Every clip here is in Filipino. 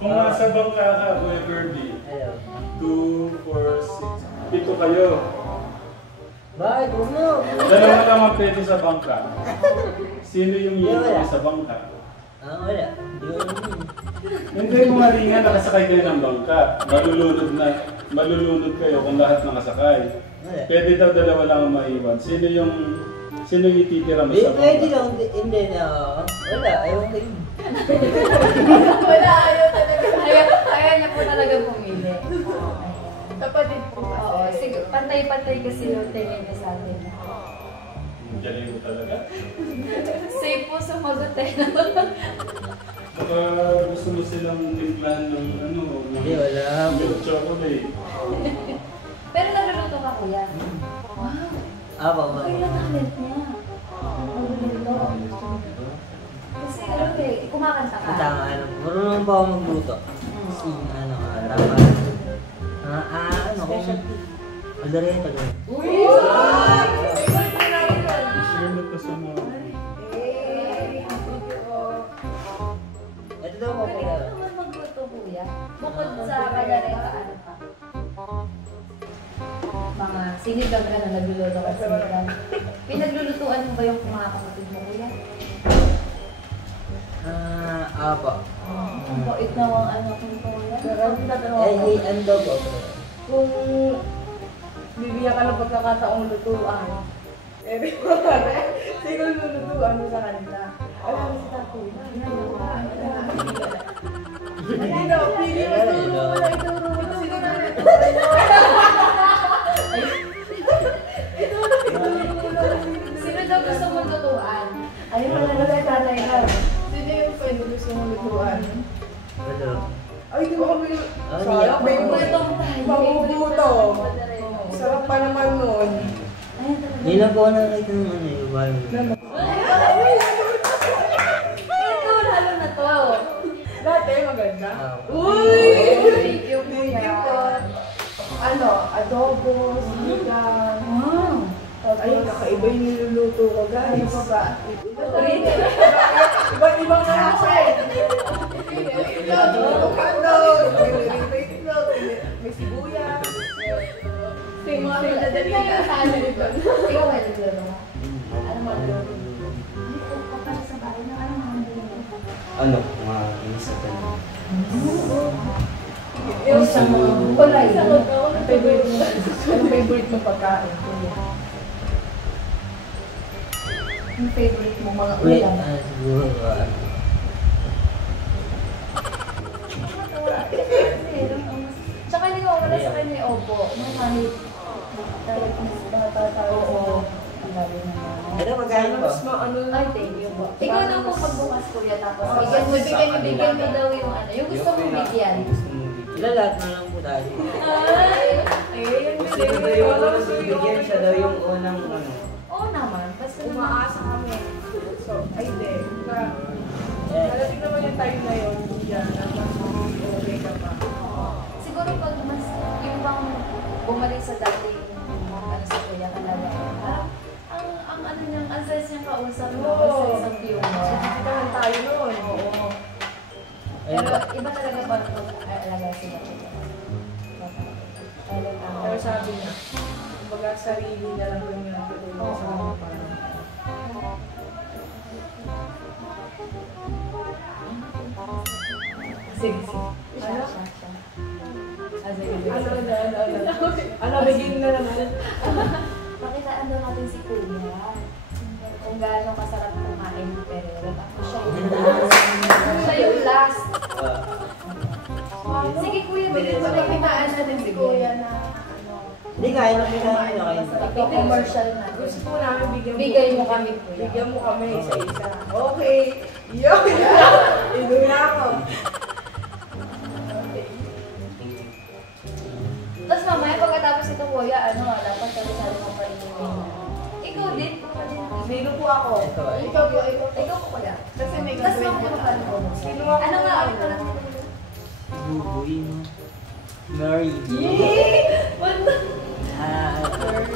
Kung nasa bangka ka, Kuya Kirby. 2, 4, 6. Pito kayo. Bakit? Huwag mo. Dalawa lang ang pwede sa bangka. Sino yung yelo sa bangka? Wala. Hindi mo malingan, nakasakay kayo ng bangka. Malulunod kayo kung lahat nakasakay. Pwede daw dalawa lang ang maiwan. Sino yung ititira mo sa bangka? Pwede lang. Hindi na. Wala. Ayaw ko yun. Wala, ayaw talaga. Ayaw niya po talaga pumili. Kapatid po kasi. Oo, sige, pantay-pantay kasi yung tingin niya sa atin. Galing mo talaga. Safe po sumagot eh. Baka gusto mo silang timplahan ng Hindi, wala. milk chocolate. Pero nagluluto ka, kuya. Wow. Apa. Kaya talent niya. Nagluluto. Kasi kumakanta ka. Tama, marunong pa ako magluto. Tama. Aldereta doon. Uy! Share mo to sa mga... Ito daw po Pwede ka naman magluto, kuya. Bukod sa kalaritaan ka. Mga sinigang ka na nagluluto ka sinigang. Pinaglulutuan mo ba yung mga kapatid mo, kuya? Apa. Ang bait na ang anak mo, kuya. Ano daw po? Kung bibigyan ka ng pagkakataong lutuan, sino lulutuan mo sa kanila? Wala na si Tato. Hindi daw, pili mo ituro mo na ituro mo. Sino na Sino daw gusto mong lutuan? Ayun pala na sa tatay ka. Sino yung pwede gusto mong lutuan? Ito. Ay, di ba kami... Sayang, Magutong tayo. Maguguto. Sarap pa naman nun. Hindi lang po ako nakakita ng yung bahay mo. Ito, lalo na to. Dati, maganda. Uy! Thank you, kuya. Adobo, sinigang. Wow! Ay, kakaiba yung niluluto ko, guys. Ano pa ba? Ulit. Iba't ibang nasa eh. May hotdog, may sibuyas. Madali na sa ano dito. Ikaw ba nagluluto mo? Ano mo nagluluto? Ay, kung para sa bahay na ano mga nagluluto? Mga inisa ka na. Yung sa mga kulay. Ang favorite mo pagkain? Yung favorite mo mga Wait, ulam. siguro. Tsaka hindi ko wala sa kanya yung opo. Kahit oo. Ang lalo naman. Ito, magkano po? Mas maano Ay, thank you po. Ikaw na po pagbukas, kuya, tapos bigyan mo daw yung ano, yung gusto mong bigyan. Lahat na lang po tayo. Ay! ayun Gusto ko daw yung unang bibigyan, siya daw yung unang Oo naman, basta umaasa kami. So, ay di. Darating naman yung time na yun. Yan, mas okay ka pa. siguro pag mas, yung bang bumalik sa dati, ano sa kuya, alaga. Ang ano niyang, ang size niyang kausap mo, ang size ng view mo. Hindi naman tayo noon. Oo. Pero iba talaga pag alaga sila kuya. Pero sabi niya, kumbaga sarili na lang yung natutulong sa mga parang. Sige. Ano? Sige. Ano, begin na naman. Pakitaan daw natin si kuya. Kung gaano kasarap kumain pero wala ko siya yung last. Siya yung last. Sige kuya, bigyan mo na kitaan natin si kuya na ano. Hindi, kaya na pinakain na kayo. Commercial na. Gusto po namin Bigay mo kami kuya. Bigyan mo kami isa-isa. Okay. Yun. Ido na ako. Tapos mamaya pagkatapos ito kuya, ano, dapat sabi-sabi mo pa rin yung ikaw din. Sino po ako? Ikaw po, ikaw po kuya. Kasi may Tapos gagawin mamaya ko. pa rin po. Sino ako? Ano nga ang parang Bubuy mo. Mary. Yay! What the?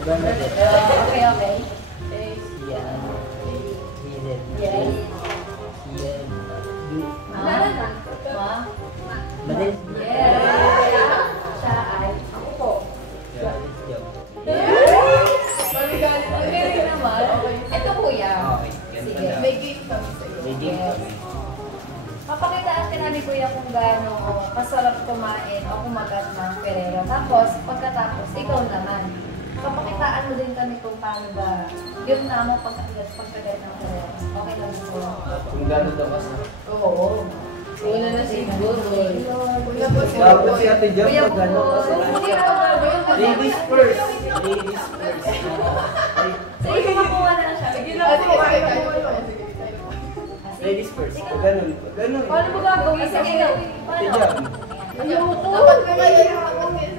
Bernadette. Okay, okay. Yan. Hidden. Yes. Yan. Ma? Ma? Madalis. Yes! Siya ay... Ako po. Galit joke. Maligalit. Magaling naman. Ito kuya. Okay, ganito Sige. na. May game kami sa'yo. May game Yes. kami. Papakitaan ka namin kuya kung gaano kasarap kumain o kumagat ng Ferrero. Tapos, pagkatapos, ikaw naman. Papakitaan mo din kami kung paano ba yung tamang pagkagat ng Ferrero. Okay lang po. Kung gano'n daw kasi. Oo. Una na si Budoy. Una po si Tapos si Budoy. Ate Jam, Kuya pag gano'n po. kasi. Hindi ako Ladies first. Ladies first. Ay, Sige, makuha na lang siya. Sige na po. Sige na po. ladies first. Pag gano'n. Pag gano'n. Paano ba gagawin? Sige na. Ate Paano? Jam. Dapat ko kayo sa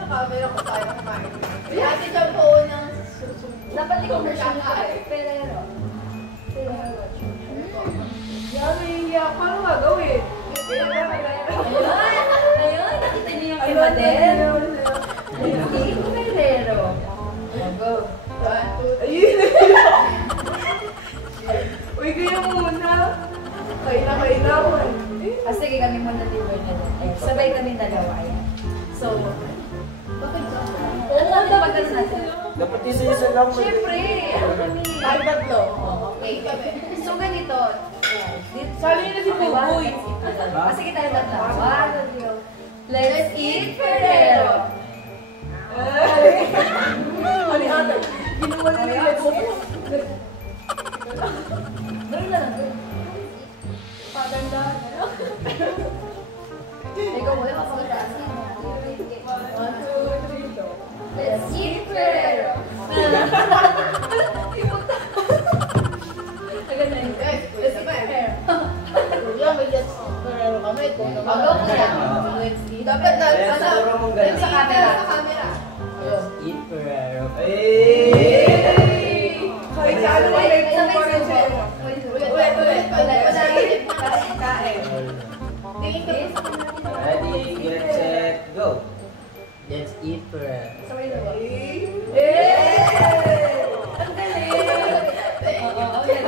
camera kung tayo kumain. Kaya ate dyan po unang susunod. Dapat i-commercial ka. Ferrero. Ferrero. Yummy, yeah. Paano gagawin? Ayun! Ayun! Nakita niyo yung kay Madel? Hindi, Ferrero. Go. Ayun. Uy, kaya muna. Kain na ako. Sige, kami muna liver na doon. Sabay kami dalawa. Ayan. So, bakit ka? Ano natin pag-ano natin? Dapat isa-isa lang. Siyempre! Ano kami? Tayo tatlo. Okay. So, ganito. Ayan. Dito- Sali na si Okay, Buboy. Sige tayo tatlo. One, two. Let's eat Ferrero! Ano ate? Ginawa na nila po. Meron na lang doon. Paganda. Ikaw mo, mapagkataas na. 1, 2, 3, go. Let's eat Ferrero! Let's eat Ferrero. Kuya, may let's eat Ferrero kami. Kung naman. Go, kuya. Let's eat. Dapat na, Kaya siguro mong Sa gano'n. camera. Sa camera. Let's eat Ferrero. Hey! Kahit sa ano may nagkumparin siya. Ulit. Kain. Tingin ka. Ready, get set, go! Let's eat Ferrero. Sabay na ba? Ang galing! Oo, yan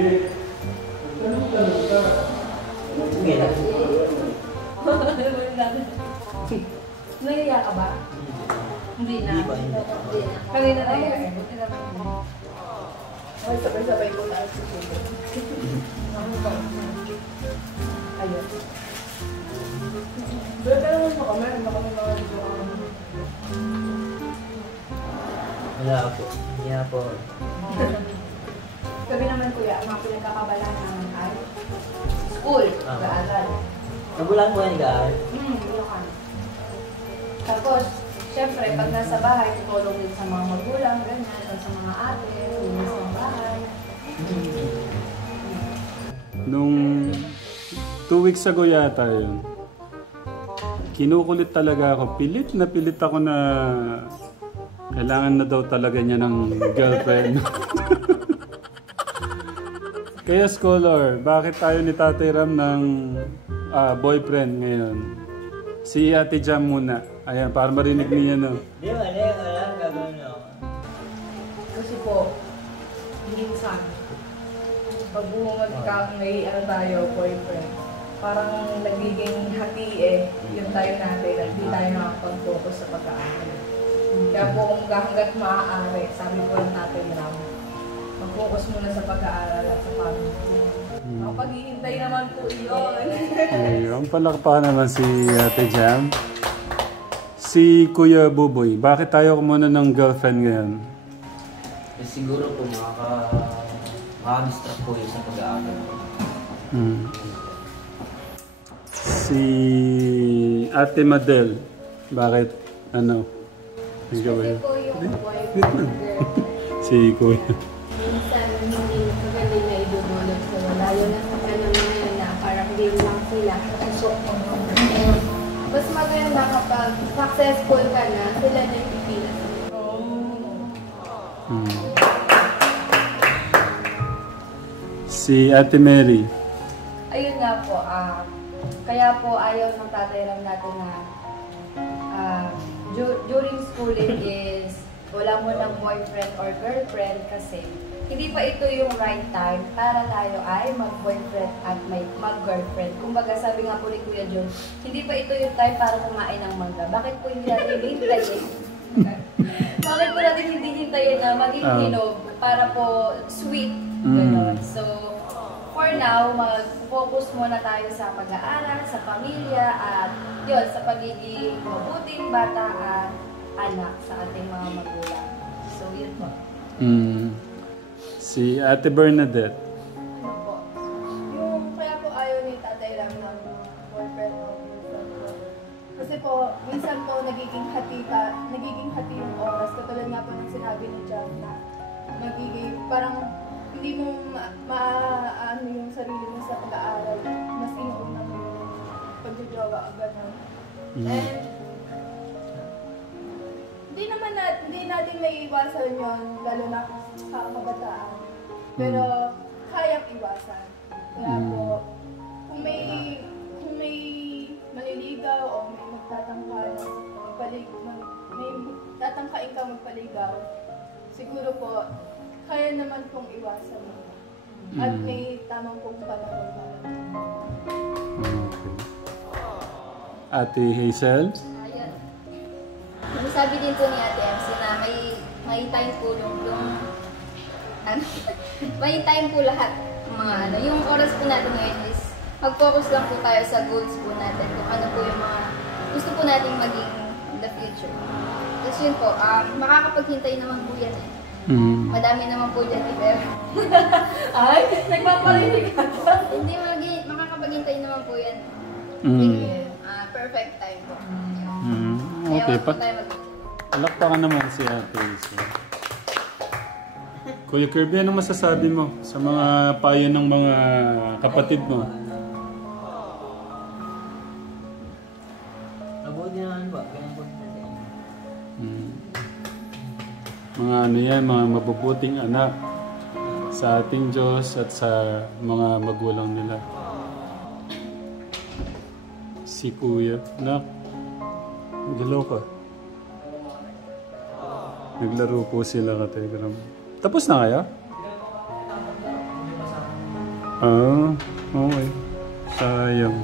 eh. Sige lang. Nahiya ka ba? Hindi na. Hindi ba, hindi. Hindi na. Kami na tayo eh. Buti naman. Ay, sabay-sabay ko na si Kuya. Ayun. Pero naman sa camera, baka may mga video. Wala po. Hindi na po. Kami naman kuya, ang mga pinagkakabalaan namin ay school, pag-aaral. Nagulang po yan nag-aaral. Bulacan. Tapos, syempre, pag nasa bahay, tutulong din sa mga magulang, ganyan, o sa mga ate, linis ng bahay. Nung 2 weeks ago yata yun, kinukulit talaga ako. Pilit ako na kailangan na daw talaga niya ng girlfriend. Kaya Scholar, bakit tayo ni Tatay Ram ng boyfriend ngayon? Si Ate Jam muna. Ayan, para marinig niya no. Di ba, wala. Gagawin na ako. Kasi po, minsan, pag bumungad ka, may ano tayo, boyfriend, parang nagiging hati yung tayo natin, at di tayo nakapag-focus sa pag-aaral. Kaya po hanggat maaari, sabi ko ng Tatay Ram, mag-focus muna sa pag-aaral at sa family. Ang paghihintay naman po yun. Ayun, palakpakan naman si Ate Jam. Si Kuya Buboy, bakit tayo muna ng girlfriend ngayon? Siguro po makaka-distract po yun sa pag-aaral. Si Ate Madel, bakit ano? Ikaw ba yun? Ko yung boyfriend girl. Si Kuya. Minsan, hindi magaling na idudulog sa malayo na sa kanang ngayon na parang game lang sila. So, mas maganda kapag successful ka na, sila na yung pipila sa'yo. Si Ate Mary. Ayun nga po, kaya po ayaw ng Tatay Ram natin na during schooling is wala mo ng boyfriend or girlfriend kasi hindi pa ito yung right time para tayo ay mag-boyfriend at mag-girlfriend. Kumbaga sabi nga po ni Kuya John, hindi pa ito yung time para kumain ng mangga. Bakit po hindi natin hintayin? Bakit po natin hindi hintayin na maging hinog para po sweet? Ganon. So, for now, mag-focus muna tayo sa pag-aaral, sa pamilya, at yun, sa pagiging mabuting bata at anak sa ating mga magulang. So, yun po. Si Ate Bernadette. Ano po? Yung kaya po ayaw ni Tatay Ram ng boyfriend o girlfriend ko. Kasi po, minsan po nagiging hati yung oras. Katulad nga po ng sinabi ni Jack na magiging parang hindi mo maano yung sarili mo sa pag-aaral. Mas inuuna mo yung pagjojowa o gano'n. And hindi natin may iwasan yun, lalo na sa kabataan. Pero kayang iwasan. Kaya po, kung may maliligaw o may magtatangka may tatangkain ka magpaligaw, siguro po, kaya naman pong iwasan mo. At may tamang pong panahon para. Ate Hazel? Ayun. Sabi din po ni Ate MC na may time po may time po lahat. Yung oras po natin ngayon is mag-focus lang po tayo sa goals po natin. Kung ano po yung mga gusto po nating maging in the future. Tapos yun po, makakapaghintay naman po yan eh. Madami naman po dyan pero Ay, nagpaparinig ka. hindi makakapaghintay naman po yan. Perfect time po. Okay Kaya pa. tayo Palakpakan naman si Ate Hazel. Kuya Kirby, anong masasabi mo sa mga payo ng mga kapatid mo? Mabuti naman ba? Ganyan po natin. Mga ano yan, mga mabubuting anak sa ating Diyos at sa mga magulang nila. Si Kuya, anak, galaw ka. Naglaro po sila ka Telegram. Tapos na kaya? Okay. Sayang.